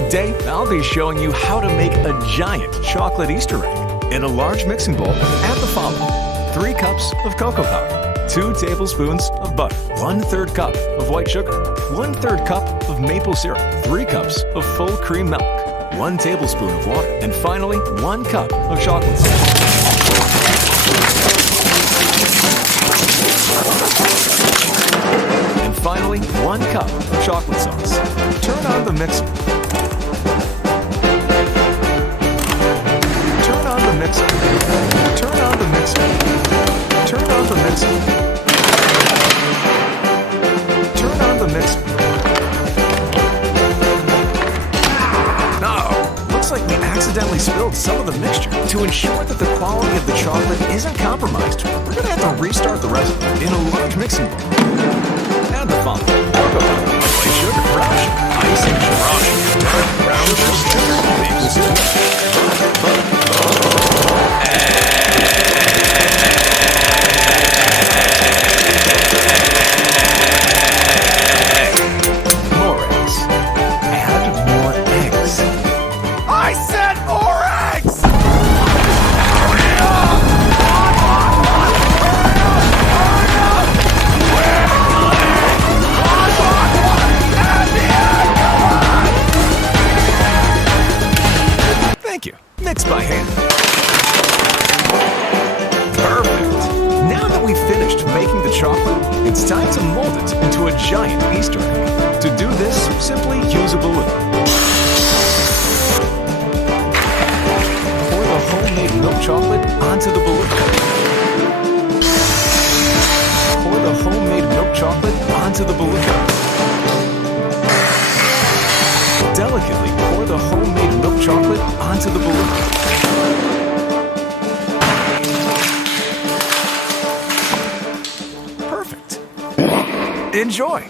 Today, I'll be showing you how to make a giant chocolate Easter egg. In a large mixing bowl, add the following: 3 cups of cocoa powder, 2 tablespoons of butter, 1/3 cup of white sugar, 1/3 cup of maple syrup, 3 cups of full cream milk, 1 tablespoon of water, and finally, 1 cup of chocolate sauce. And finally, 1 cup of chocolate sauce. Turn on the mixer. Turn on the mixer. Turn on the mixer. Turn on the mixer. Turn on the mixer. No! Looks like we accidentally spilled some of the mixture. To ensure that the quality of the chocolate isn't compromised, we're going to have to restart the recipe in a large mixing bowl. Add the following: cocoa powder, white sugar, brown sugar, icing, brown sugar, maple syrup, more eggs. Add more eggs. I said more eggs! Thank you. Mix by hand. Perfect. Now that we've finished making the chocolate, it's time to mold it into a giant Easter egg. To do this, simply use a balloon. Pour the homemade milk chocolate onto the balloon. Pour the homemade milk chocolate onto the balloon. Delicately pour the homemade milk chocolate onto the balloon. Perfect. Enjoy!